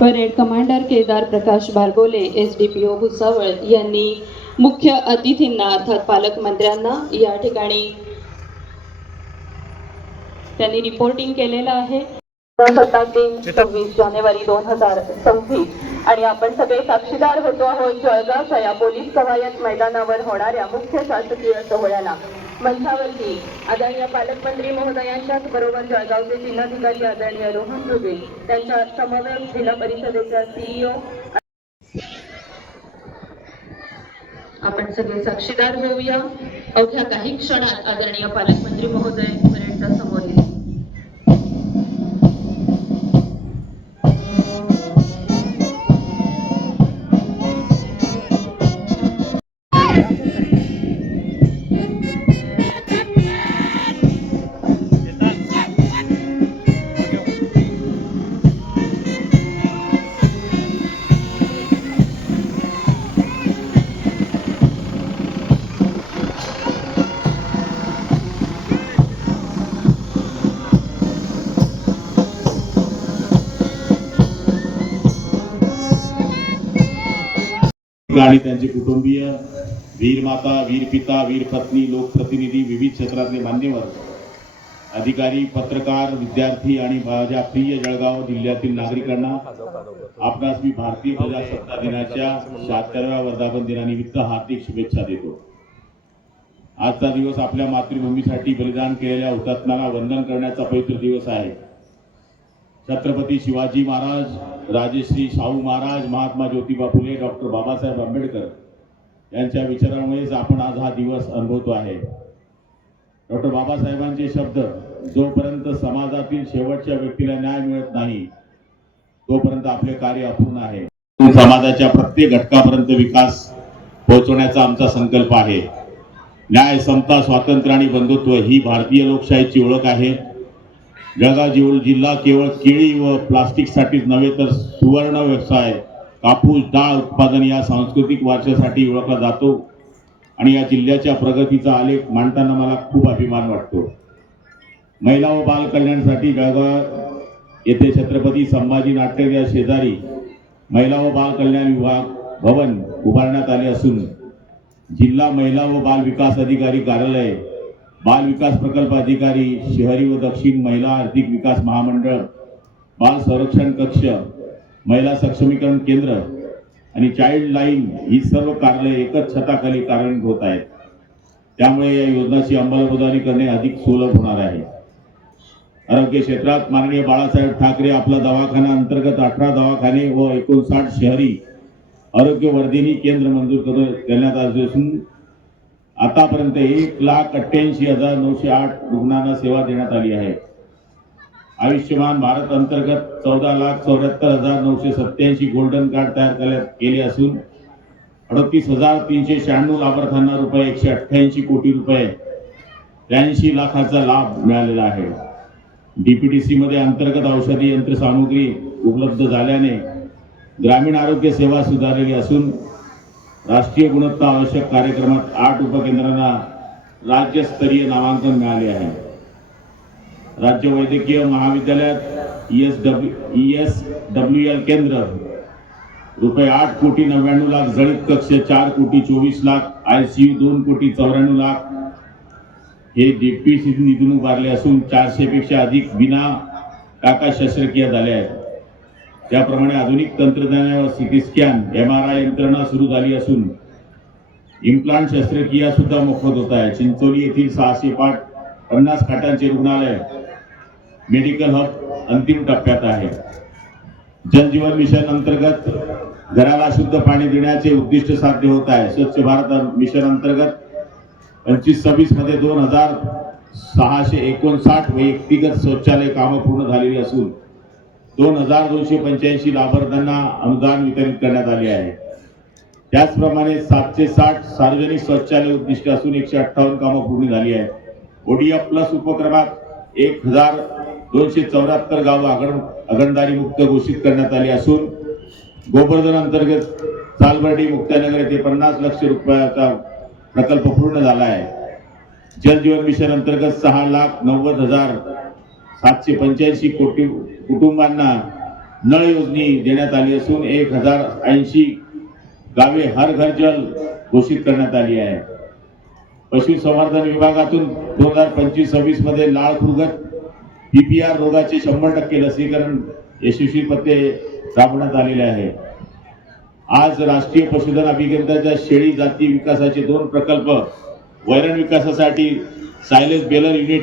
Parade commander Kedar प्रकाश बारगोले SDPO Bhusawal यांनी मुख्य अतिथींना अर्थात पालकमंत्र्यांना या ठिकाणी त्यांनी रिपोर्टिंग केलेलं आहे। प्रजासत्ताक दिन 26 जानेवारी 2026 आणि आपण सगळे साक्षीदार होतो आहोत जळगावच्या या पोलीस कवायत मैदानावर होणाऱ्या मुख्य शासकीय सोहळ्याला। मंचावरती आदरणीय पालकमंत्री महोदयांच्याच बरोबर जळगावचे जिल्हाधिकारी आदरणीय रोहन दुबे, त्यांच्या समवेत जिल्हा परिषदेच्या सीईओ आपण सगळे साक्षीदार होऊया। अवघ्या काही क्षणात आदरणीय पालकमंत्री महोदय परेडच्या समोर येतील। आणि त्यांचे कुटुंबीय, वीर माता, वीर पिता, वीर पत्नी, लोकप्रतिनिधी, विविध क्षेत्रातले मान्यवर, अधिकारी, पत्रकार, विद्यार्थी आणि माझ्या प्रिय जळगाव जिल्ह्यातील नागरिकांना आपणास मी भारतीय प्रजासत्ताक दिनाच्या 76व्या वर्धापन दिनानिमित्त हार्दिक शुभेच्छा देतो। आजचा दिवस आपल्या मातृभूमीसाठी बलिदान केलेल्या हुतात्म्यांना वंदन करण्याचा पवित्र दिवस आहे। छत्रपती शिवाजी महाराज, राजश्री शाहू महाराज, महात्मा ज्योतिबा फुले, डॉक्टर बाबासाहेब आंबेडकर यांच्या विचारांमुळेच आपण आज हा दिवस अनुभवतो आहे। डॉक्टर बाबासाहेबांचे शब्द, जोपर्यंत समाजातील शेवटच्या व्यक्तीला न्याय मिळत नाही तोपर्यंत आपले कार्य अपूर्ण आहे। समाजाच्या प्रत्येक घटकापर्यंत विकास पोहोचवण्याचा आमचा संकल्प आहे। न्याय, समता, स्वातंत्र्य आणि बंधुत्व ही भारतीय लोकशाहीची ओळख आहे। जळगाव जिल्हा केवळ केळी व प्लास्टिकसाठीच नव्हे तर सुवर्ण व्यवसाय, कापूस, डाळ उत्पादन या सांस्कृतिक वारशासाठी ओळखला जातो आणि या जिल्ह्याच्या प्रगतीचा आलेख मांडताना मला खूप अभिमान वाटतो। महिला व बाल कल्याणासाठी जळगाव येथे छत्रपती संभाजी नाट्यगृह शेजारी महिला व बाल कल्याण विभाग भवन उभारण्यात आले असून जिल्हा महिला व बाल विकास अधिकारी कार्यालय, बाल विकास प्रकल्प अधिकारी, शहरी व दक्षिण महिला आर्थिक विकास महामंडळ, बाल संरक्षण कक्ष, महिला सक्षमीकरण केंद्र आणि चाइल्ड लाईन ही सर्व कार्यालये एकच छताखाली कार्यान्वित होत आहेत। त्यामुळे या योजनांची अंमलबजावणी करणे अधिक सुलभ होणार आहे। आरोग्य क्षेत्रात माननीय बाळासाहेब ठाकरे आपला दवाखाना अंतर्गत 18 दवाखाने व 59 शहरी आरोग्य वर्धिनी केंद्र मंजूर करण्यात आले असून आतापर्यंत 1,88,908 रुग्णांना सेवा देण्यात आली आहे। आयुष्यमान भारत अंतर्गत 14,74,987 गोल्डन कार्ड तयार केले असून 38,396 लाभार्थ्यांना रुपये 188 कोटी रुपये 83 लाखाचा लाभ मिळालेला आहे। डीपीटीसी मध्ये अंतर्गत औषधी यंत्रसामुग्री उपलब्ध झाल्याने ग्रामीण आरोग्य सेवा सुधारलेली असून राष्ट्रीय गुणवत्ता आवश्यक कार्यक्रमात 8 उपकेंद्रांना राज्यस्तरीय नामांकन मिळाले आहे. राज्य वैद्यकीय महाविद्यालयात ESWL केंद्र रुपये 8,99,00,000, जळीत कक्ष 4,24,00,000, ICU 2,94,00,000 हे DPC निधीतून उभारले असून 400 पेक्षा अधिक बिना टाका शस्त्रक्रिया झाल्या आहेत. त्याप्रमाणे आधुनिक तंत्रज्ञानावर CT स्कॅन MRI यंत्रणा सुरू झाली असून इम्प्लांट शस्त्रक्रिया सुद्धा मोफत होत आहे. चिंचोली येथील 650 खाटांचे रुग्णालय मेडिकल हब अंतिम टप्प्यात आहे. जल जीवन मिशन अंतर्गत घराला शुद्ध पाणी देण्याचे उद्दिष्ट साध्य होत आहे. स्वच्छ भारत मिशन अंतर्गत 25-26 मध्ये 2,659 वैयक्तिक शौचालय कामं पूर्ण झालेली असून 2,285 लाभार्थ्यांना अनुदान वितरित करण्यात आले आहे. त्याचप्रमाणे 760 सार्वजनिक शौचालय उद्दिष्ट असून 158 कामं पूर्ण झाली आहेत. ODF प्लस उपक्रमात 1,274 गावं अगणदारी मुक्त घोषित करण्यात आली असून गोवर्धन अंतर्गत सालबर्डी मुक्तानगर येथे 50 लाख रुपयाचा प्रकल्प पूर्ण झाला आहे. जल जीवन मिशन अंतर्गत 6,90,785 कोटी कुटुंबांना नळ योजनी देण्यात आली असून 1,080 गावे हर घर जल घोषित करण्यात आली आहे. पशुसंवर्धन विभागातून 2025-26 मध्ये लाळ खुरगत PPR रोगाचे 100% लसीकरण यशस्वीपणे राबवण्यात आलेले आहे. आज राष्ट्रीय पशुधन अभियंत्याच्या शेळी जाती विकासाचे 2 प्रकल्प, वैरण विकासासाठी सायलेज बेलर युनिट,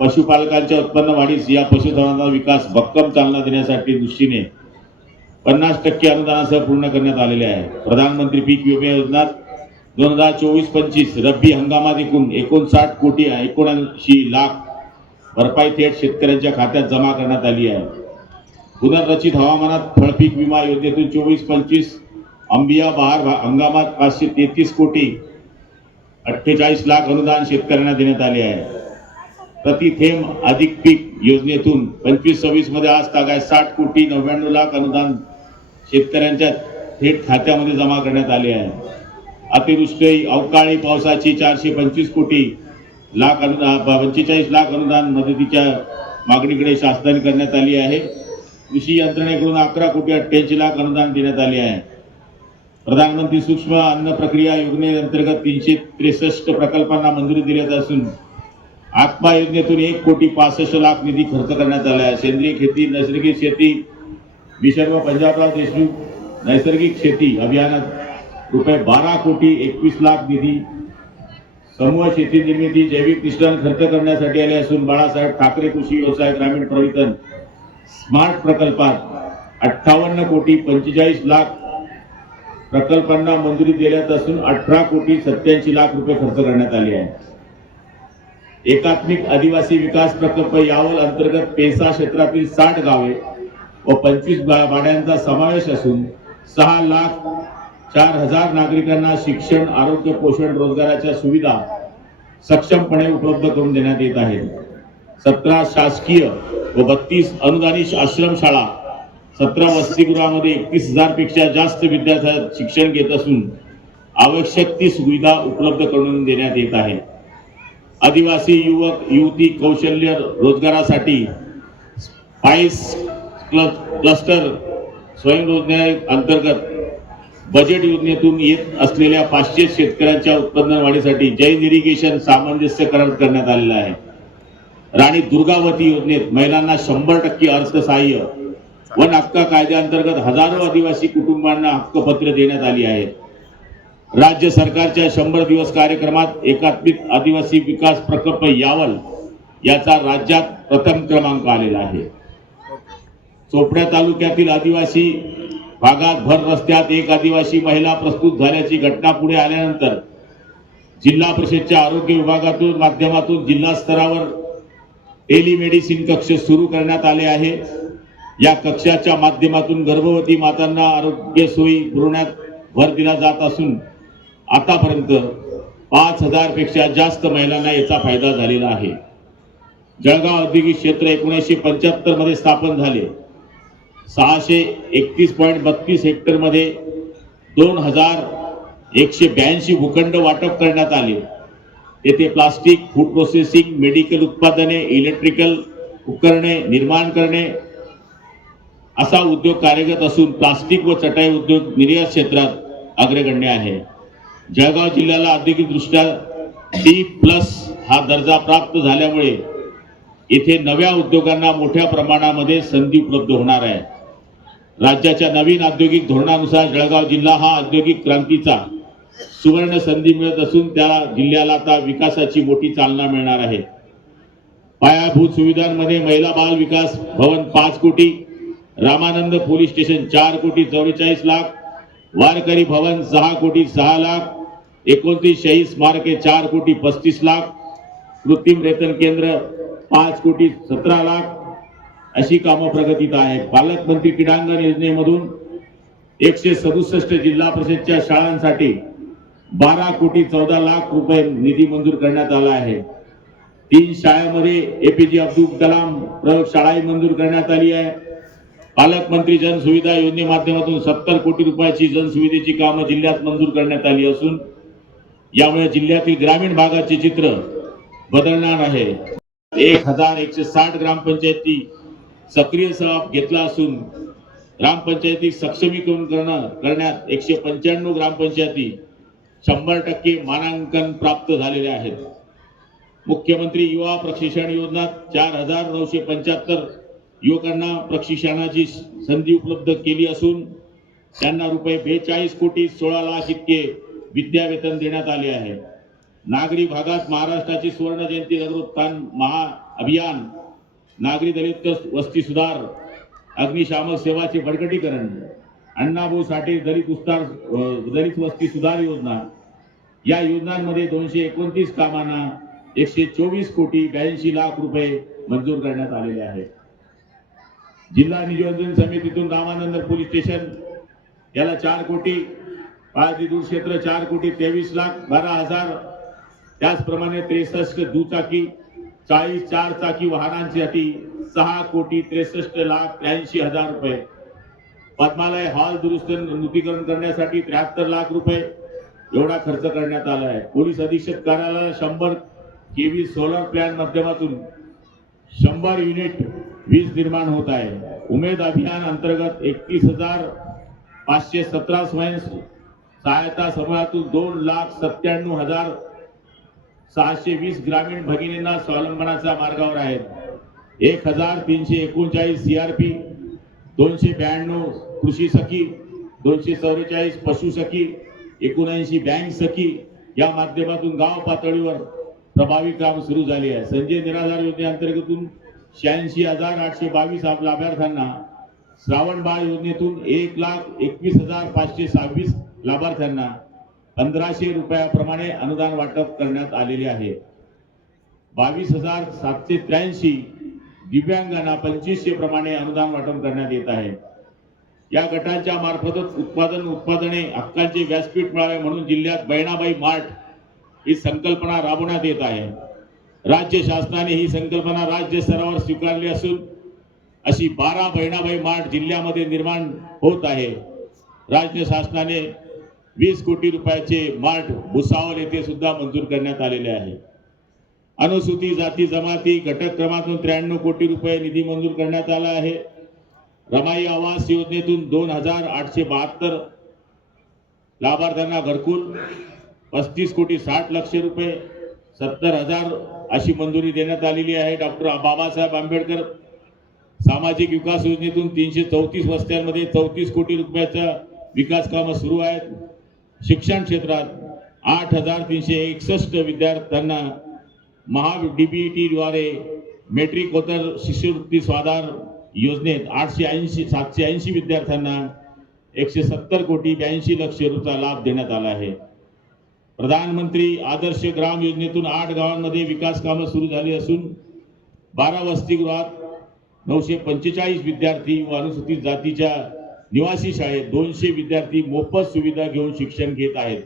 पशुपालकांच्या उत्पन्न वाढीस या पशुधनाचा विकास भक्कम चालना देण्यासाठी दृष्टीने 50% अनुदानासह पूर्ण करण्यात आलेले आहे. प्रधानमंत्री पीक विमा योजना 2024-25 रब्बी हंगामात एकूण 59,79,00,000 भरपाई थेट शेतकऱ्यांच्या खात्यात जमा करण्यात आली आहे. पुनर्रचित हवामानात फळपीक विमा योजनेतून 24-25 अंबिया बहार हंगामात 533,48,00,000 अनुदान शेतकऱ्यांना देण्यात आले आहे. प्रति थेंब अधिक पीक योजनेतून 25-26 मध्ये आज तागायत 60,99,00,000 अनुदान शेतकऱ्यांच्या थेट खात्यामध्ये जमा करण्यात आले आहे. अतिवृष्टी अवकाळी पावसाची 445 लाख अनुदान मदतीच्या मागणीकडे शासनाने करण्यात आली आहे. कृषी यंत्रणेकडून 11,88,00,000 अनुदान देण्यात आले आहे. प्रधानमंत्री सूक्ष्म अन्न प्रक्रिया योजनेअंतर्गत 363 प्रकल्पांना मंजुरी देण्यात असून आत्मा योजनेतून 1,65,00,000 निधी खर्च करण्यात आला आहे. सेंद्रिय शेती नैसर्गिक शेती मिशन व पंजाबराव देशमुख नैसर्गिक शेती अभियानात रुपये 12,21,00,000 निधी समूह शेती निर्मिती जैविक मिश्रण खर्च करण्यासाठी आले असून बाळासाहेब ठाकरे कृषी व्यवसाय ग्रामीण प्रवर्तन स्मार्ट प्रकल्पात 58,45,00,000 प्रकल्पांना मंजुरी देण्यात असून 18,87,00,000 रुपये खर्च करण्यात आले आहे. एकात्मिक आदिवासी विकास प्रकल्प यावल अंतर्गत पेसा क्षेत्रातील 60 गावे व 25 वाड्यांचा समावेश असून 6,04,000 नागरिकांना शिक्षण, आरोग्य, पोषण, रोजगाराच्या सुविधा सक्षमपणे उपलब्ध करून देण्यात येत आहेत. 17 शासकीय व 32 अनुदानित आश्रमशाळा, 17 वसतिगृहामध्ये 31,000 पेक्षा जास्त विद्यार्थी शिक्षण घेत असून आवश्यक ती सुविधा उपलब्ध करून देण्यात येत आहे. आदिवासी युवक युवती कौशल्य रोजगारासाठी स्पाइस क्लस्टर स्वयंरोजगार अंतर्गत बजेट योजनेतून येत असलेल्या 500 शेतकऱ्यांच्या उत्पन्न वाढीसाठी जैन इरिगेशन सामंजस्य करार करण्यात आलेला आहे. राणी दुर्गावती योजनेत महिलांना 100% अर्थसहाय्य. वन हक्क कायद्याअंतर्गत हजारो आदिवासी कुटुंबांना हक्कपत्र देण्यात आली आहेत. राज्य सरकारच्या 100 दिवस कार्यक्रमात एकात्मिक आदिवासी विकास प्रकल्प यावल याचा राज्यात प्रथम क्रमांक आलेला आहे. चोपड्या तालुक्यातील आदिवासी भागात भर रस्त्यात एक आदिवासी महिला प्रस्तुत झाल्याची घटना पुढे आल्यानंतर जिल्हा परिषदच्या आरोग्य विभागातून माध्यमातून जिल्हा स्तरावर टेलिमेडिसिन कक्ष सुरू करण्यात आले आहे. या कक्षाच्या माध्यमातून गर्भवती मातांना आरोग्य सोयी पुरवण्यात भर दिला जात असून आतापर्यंत 5,000 पेक्षा जास्त महिलांना याचा फायदा झालेला आहे. जळगाव औद्योगिक क्षेत्र 1975 मध्ये स्थापन झाले. 631.32 हेक्टर येथे प्लास्टिक, फूड प्रोसेसिंग, मेडिकल उत्पादने, इलेक्ट्रिकल उपकरणे निर्माण करणे असा उद्योग कार्यरत असून प्लास्टिक व चटाई उद्योग निर्यात क्षेत्रात अग्रगण्य आहे. जळगाव जिल्ह्याला औद्योगिकदृष्ट्या D+ हा दर्जा प्राप्त झाल्यामुळे येथे नव्या उद्योगांना मोठ्या प्रमाणामध्ये संधी उपलब्ध होणार आहे. राज्याच्या नवीन औद्योगिक धोरणानुसार जळगाव जिल्हा हा औद्योगिक क्रांतीचा सुवर्ण संधी मिळत असून त्या जिल्ह्याला आता विकासाची मोठी चालना मिळणार आहे. पायाभूत सुविधांमध्ये महिला बाल विकास भवन 5 कोटी, रामानंद पोलीस स्टेशन 4 कोटी 44 लाख, वारकरी भवन 6 कोटी 6 लाख, 29 शहीद स्मारके 4 कोटी 35 लाख, कृत्रिम रेतन केंद्र 5 कोटी 17 लाख अशी कामं प्रगतीत आहेत. पालकमंत्री क्रीडांगण योजनेमधून 167 जिल्हा परिषदच्या शाळांसाठी 12 कोटी 14 लाख रुपये निधी मंजूर करण्यात आला आहे. 3 शाळांमध्ये APJ अब्दुल कलाम प्रयोगशाळाही मंजूर करण्यात आली आहे. पालकमंत्री जनसुविधा योजने माध्यमातून 70 कोटी रुपयाची जनसुविधेची कामं जिल्ह्यात मंजूर करण्यात आली असून यामुळे जिल्ह्यातील ग्रामीण भागाचे चित्र बदलणार आहे. 1160 ग्रामपंचायती सक्रिय सहभाग घेतला असून ग्रामपंचायती सक्षमीकरण करण्यात 195 ग्रामपंचायती 100% मानांकन प्राप्त झालेले आहेत. मुख्यमंत्री युवा प्रशिक्षण योजना 4975 युवकांना प्रशिक्षणाची संधी उपलब्ध केली असून त्यांना रुपये 42 कोटी 16 लाख इतके विद्यावेतन देण्यात आले आहे. नागरी भागात महाराष्ट्राची स्वर्ण जयंती नगरोत्थान महाअभियान, नागरी दलित वस्ती सुधार, अग्निशामक सेवाचे बळकटीकरण, अण्णाभाऊ साठे दलित वस्ती सुधार योजना या योजनांमध्ये 229 कामांना 124 कोटी 82 लाख रुपये मंजूर करण्यात आलेले आहेत. जिल्हा नियोजन समितीतून रामानंद पोलीस स्टेशन याला 4 कोटी, पायाभूत दूर क्षेत्र 4 कोटी 23 लाख 12,000, त्याचप्रमाणे 63 दुचाकी 40 4-चाकी वाहनांसाठी 6 कोटी 63 लाख 83,000 रुपये, पद्मालय हॉल दुरुस्त नूतनीकरण करण्यासाठी 73 लाख रुपये एवढा खर्च करण्यात आला आहे. पोलीस अधीक्षक कार्यालयाला 100 केव्ही सोलर प्लॅन माध्यमातून 100 युनिट वीज निर्माण होत आहे. उमेद अभियान अंतर्गत 31,517 स्वयं सहायता समूहातून 2,97,620 ग्रामीण भगिनींना स्वावलंबनाच्या मार्गावर आहेत. 1,339 CRP, 292 कृषी सखी, 244 पशु सखी, 79 बँक सखी या माध्यमातून गाव पातळीवर प्रभावी काम सुरू झाले आहे. संजय निराधार योजनेअंतर्गतून 86,822 लाभार्थ्यांना, श्रावण बाळ योजनेतून 1,21,526 लाभार्थ्यांना 1,500 रुपयाप्रमाणे अनुदान वाटप करण्यात आलेले आहे. 22,783 दिव्यांगांना 2,500 प्रमाणे अनुदान वाटप करण्यात येत आहे. या गटांच्या मार्फत उत्पादने हक्कांचे व्यासपीठ मिळावे म्हणून जिल्ह्यात बहिणाबाई मार्ट ही संकल्पना राबवण्यात येत आहे. राज्य शासनाने ही संकल्पना राज्य स्तरावर स्वीकारली असून अशी 12 बहिणाबाई मार्ट जिल्ह्यामध्ये निर्माण होत आहे. राज्य शासनाने 20 कोटी रुपयाचे मार्ट भुसावळ येथे सुद्धा मंजूर करण्यात आलेले आहे. अनुसूचित जाती जमाती घटक क्रमातून 93 कोटी रुपये निधी मंजूर करण्यात आला आहे. रमाई आवास योजनेतून 2,872 लाभार्थ्यांना घरकुल 35 कोटी 60 लक्ष रुपये 70,000 अशी मंजुरी देण्यात आलेली आहे. डॉक्टर बाबासाहेब आंबेडकर सामाजिक विकास योजनेतून 334 वस्त्यांमध्ये 34 कोटी रुपयाचा विकास कामं सुरू आहेत. शिक्षण क्षेत्रात 8,361 विद्यार्थ्यांना DBT द्वारे मेट्रिकोत्तर शिष्यवृत्ती स्वाधार योजनेत 780 विद्यार्थ्यांना 170 कोटी 82 लक्ष रुपयाचा लाभ देण्यात आला आहे. प्रधानमंत्री आदर्श ग्राम योजनेतून 8 गावांमध्ये विकास कामं सुरू झाली असून 12 वसतिगृहात 945 विद्यार्थी व अनुसूचित जातीच्या निवासी शाळेत 200 विद्यार्थी मोफत सुविधा घेऊन शिक्षण घेत आहेत.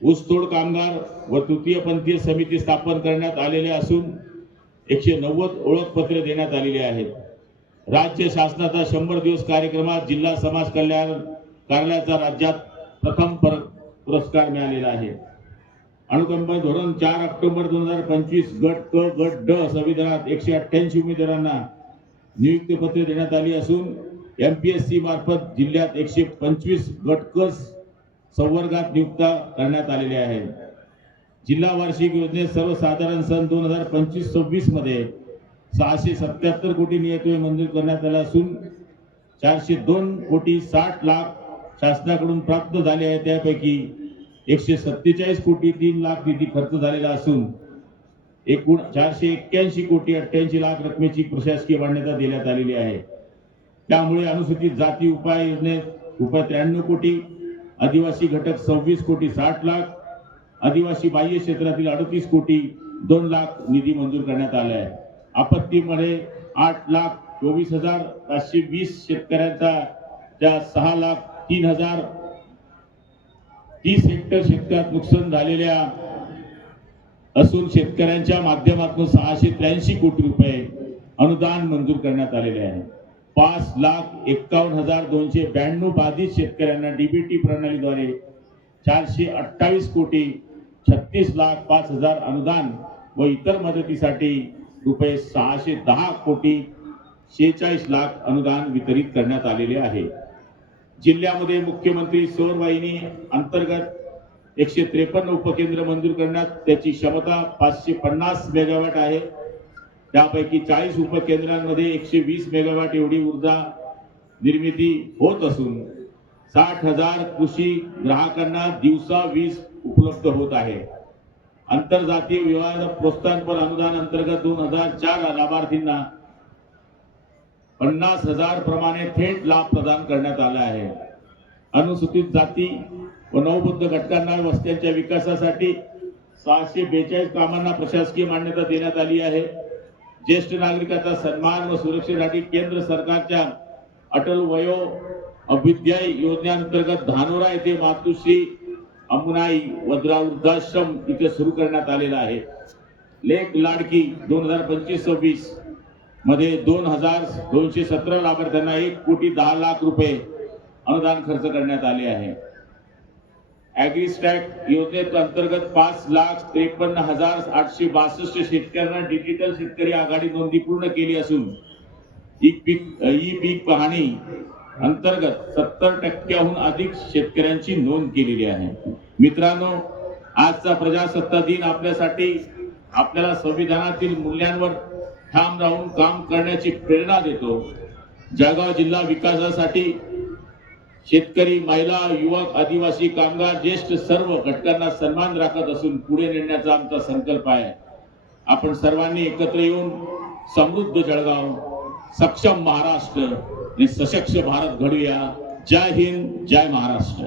ऊसतोड कामगार व तृतीयपंथीय समिती स्थापन करण्यात आलेले असून 190 ओळखपत्रे देण्यात आलेली आहेत. राज्य शासनाचा 100 दिवस कार्यक्रमात जिल्हा समाज कल्याण कार्यालयाचा राज्यात प्रथम पुरस्कार मिळालेला आहे. अनुकंप धोरण 4 ऑक्टोबर 2025 गट क गट ड संविधानात 188 उमेदवारांना नियुक्ती पत्रे देण्यात आली असून एमपीएससी मार्फत जिल्ह्यात 125 गट क संवर्गात नियुक्त करण्यात आलेले आहेत. जिल्हा वार्षिक योजनेत सर्वसाधारण सन 2025-26 मध्ये 677 कोटी नियतव्यय मंजूर करण्यात आला असून 402 कोटी 60 लाख शासनाकडून प्राप्त झाले आहे. त्यापैकी 147 कोटी 3 लाख निधी खर्च झालेला असून एकूण 481 कोटी 88 लाख रकमेची प्रशासकीय मान्यता देण्यात आलेली आहे. त्यामुळे अनुसूचित जाती उपाय योजनेत रुपये 93 कोटी, आदिवासी घटक 26 कोटी 60 लाख, आदिवासी बाह्य क्षेत्रातील 38 कोटी 2 लाख निधी मंजूर करण्यात आला आहे. आपत्तीमध्ये 8,24,520 शेतकऱ्यांचा त्या 6,03,030 हेक्टर क्षेत्रात नुकसान झालेल्या असून शेतकऱ्यांच्या माध्यमातून 683 कोटी रुपये अनुदान मंजूर करण्यात आलेले आहे. 5,51,292 बाधित शेतकऱ्यांना डीबीटी प्रणालीद्वारे 428 कोटी 36 लाख 5,000 अनुदान व इतर मदतीसाठी रुपये 610 कोटी 46 लाख अनुदान वितरित करण्यात आलेले आहे. जिल्ह्यामध्ये मुख्यमंत्री सौर वाहिनी अंतर्गत 153 उपकेंद्र मंजूर करण्यात त्याची क्षमता 550 मेगावॅट आहे. त्यापैकी 40 उपकेंद्रांमध्ये 120 मेगावॅट एवढी ऊर्जा निर्मिती होत असून 60,000 कृषी ग्राहकांना दिवसा वीज उपलब्ध होत आहे. आंतरजातीय विवाह प्रोत्साहनपर अनुदान अंतर्गत 2004 लाभार्थींना 50,000 प्रमाणे थेट लाभ प्रदान करण्यात आला आहे. अनुसूचित जाती व नवबुद्ध घटकांना वस्त्यांच्या विकासासाठी 642 कामांना प्रशासकीय मान्यता देण्यात आली आहे. ज्येष्ठ नागरिकांचा सन्मान व सुरक्षेसाठी केंद्र सरकारच्या अटल वयो अभ्युदय योजनेअंतर्गत धानोरा येथे मातुश्री अंबुनाई वृद्धाश्रम इथे सुरू करण्यात आलेला आहे. लेक लाडकी 2025-26 मध्ये 2,217 लाभार्थ्यांना 1 कोटी 10 लाख रुपये अनुदान खर्च करण्यात आले आहे. ॲग्रीस्टॅक योजनेत अंतर्गत 5,53,862 शेतकऱ्यांना डिजिटल शेतकरी आघाडी नोंदणी पूर्ण केली असून ई पीक पाहणी अंतर्गत 70% अधिक शेतकऱ्यांची नोंद केलेली आहे. मित्रांनो, आजचा प्रजासत्ताक दिन आपल्यासाठी आपल्याला संविधानातील मूल्यांवर ठाम राहून काम करण्याची प्रेरणा देतो. जळगाव जिल्हा विकासासाठी शेतकरी, महिला, युवक, आदिवासी, कामगार, ज्येष्ठ सर्व घटकांना सन्मान राखत असून पुढे नेण्याचा आमचा संकल्प आहे. आपण सर्वांनी एकत्र येऊन समृद्ध जळगाव, सक्षम महाराष्ट्र आणि सशक्त भारत घडूया. जय हिंद, जय महाराष्ट्र.